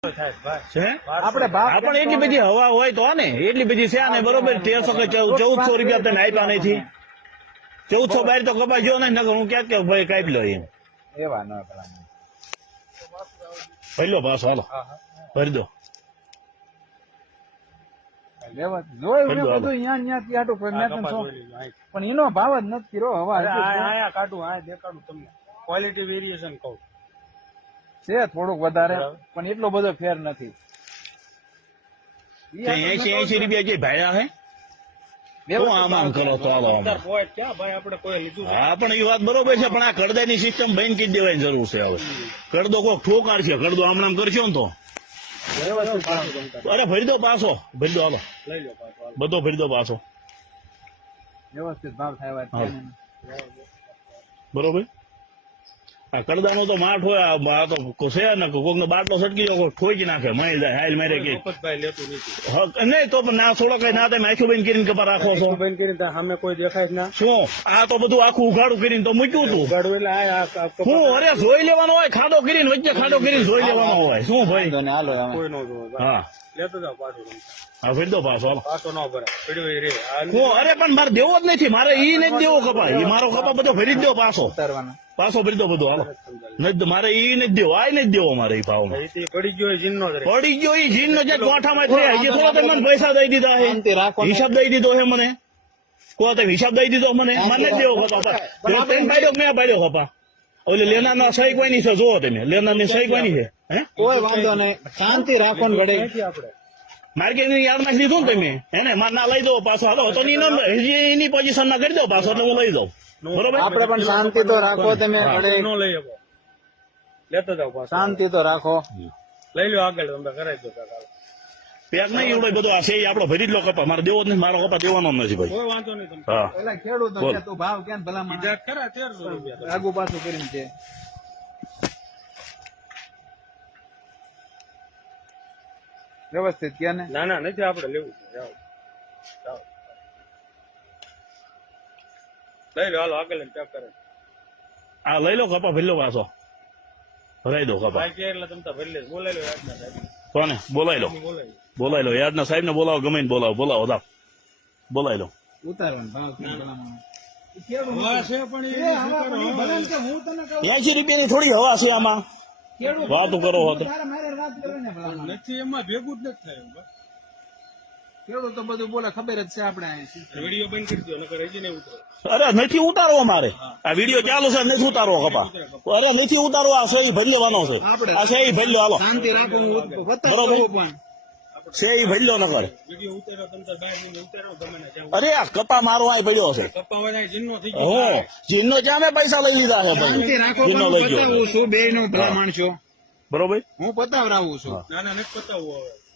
આપણે એટલી બધી હવા હોય તો ને એટલી બધી છે ને બરોબર 1300 કે 1400 રૂપિયા તમે આપ્યા નથી 1400 બહાર તો કપાઈ ગયો ને નકર હું ક્યાંક કે ભાઈ કાપી લો એમ એવા ન ભરી લો પાછો હાલો ભરી દો પણ એનો ભાવ જ નથી કર્યો હવા કાઢું આ દેખાડું તમને ક્વોલિટી વેરિએશન કહું છે થોડુંક વધારે પણ એટલો બધો ફેર નથી 80 રૂપિયા જે ભાડ્યા હે આમ આમ કરો તો હાલો ક્યાં ભાઈ આપણે કોઈ લીધું હા પણ એ વાત બરોબર છે પણ આ કડદાની સિસ્ટમ બંધ કરી દેવાની જરૂર છે હવે કડદો કોક ઠોકાર છે કડદો આમ નામ કરશો ને તો અરે ભરી દો પાછો ભરી દો હાલો લઈ લો પાછો બધો ભરી દો પાછો વ્યવસ્થિત ભાવ થાય બરોબર આ કડદાનો તો માઠ હોય આ તો છે ને કોક નો બાટલો સટકી જાય ઠોકી નાખે મળી જાય હાલ મારે કે લેતું નથી નહીં તો પણ ના થોડો કઈ ના તમે આખું બંધ કરીને કપા રાખો છો બંધ કરીને સામે કોઈ દેખાય જ ના શું આ તો બધું આખું ઉઘાડું કરીને તો મૂક્યું હતું ઉગાડું એટલે શું અરે જોઈ લેવાનો હોય ખાડો કરીને વચ્ચે ખાડો કરીને જોઈ લેવાનો હોય શું ભાઈ કોઈ નો જોવે હા લેતો જાવ પાછું હા ભરી દો પાછો હાલો પાછો ન ભરાય પડ્યો રે અરે પણ મારે દેવો જ નથી મારે ઈ નથી દેવો કપા ઈ મારો કપા બધો ભરી જ દો પાછો પાછો ભરી દો બધો હાલો નથી મારે ઈ નથી દેવો આ નથી દેવો મારે ઈ ભાવમાં પડી ગયો જીનનો પડી ગયો ઈ જીનનો જે ગોઠામાં છે હજી થોડા તમે મને પૈસા દઈ દીધા હે હિસાબ દઈ દીધો હે મને કોઈ તમે હિસાબ દઈ દીધો મને નથી દેવો કપા મેં પાડ્યો કપા ઓલે લેનારના સહી કોઈ ની છે જોવો તમે લેનારની સહી કોઈ ની છે હે કોઈ વાંધો નહીં શાંતિ રાખો ને ઘડે આપણે માર્કેટ યાદ નાખી દીધું ને તમે એને માર ના લઈ દો પાછો હાલો તો એની પોઝિશન ના કરી દો પાછો એટલે હું લઈ દઉં બરોબર આપડે પણ શાંતિ તો રાખો તમે ઘડે નો લઈ શકો લેતો જાવ પાછો શાંતિ તો રાખો લઈ લો આગળ તમે કરાવી દો કાકા પેક નહીં એવડો બધો આ છે આપડો ભરી જ લો કપા મારે દેવો જ નથી મારો કપા દેવાનો નથી ભાઈ કોઈ વાંધો નહીં તમે હા પેલા ખેડૂત તું ભાવ ક્યાં ભલા ખરા 1300 રૂપિયા આગુ પાછું કરીને છે વ્યવસ્થિત ક્યાં ને ના ના નથી આપણે લેવું જાઓ જાઓ લઈ લો હાલો આગળ ચેક કરે આ લઈ લો કપા ભરી લો પાછો ભરાઈ દો કપા ભાઈ કે એટલે તમે તો ભરી લે બોલાઈ લો યાદના સાહેબ કોને બોલાઈ લો બોલાઈ બોલાઈ લો યાદના સાહેબ ને બોલાવો ગમે બોલાવો બોલાવો દાવ બોલાઈ લો ઉતારવાનો ભાવ ક્યાં હવા છે પણ એ 80 રૂપિયાની થોડી હવા છે આમાં વાતો કરો હો તો નથી એમાં ભેગું જ નથી થાય ખેડૂત તો બધું બોલે ખબર જ છે આપણે વિડીયો બંધ કરી દો નકર હજી નહીં ઉતરે અરે નથી ઉતારવો મારે આ વિડીયો ચાલુ છે નથી ઉતારવો કપા અરે નથી ઉતારવો આ સહી ભરી લેવાનો છે આ સહી ભરી લો હાલો શાંતિ રાખો બરોબર સહી ભરી લો નકર વિડીયો ઉતારો તમે તો બહાર નહીં ઉતારો ગમે ને જાવ અરે આ કપા મારો અહીં પડ્યો છે કપાવા જીનનો થઈ હું જીનનો ક્યાં મેં પૈસા લઈ લીધા છે શાંતિ રાખો જીનનો લઈ ગયો છું બે નો ભલા માણસો બરોબર હું પતાવરાવું છું ના ના નથી પતાવવું હવે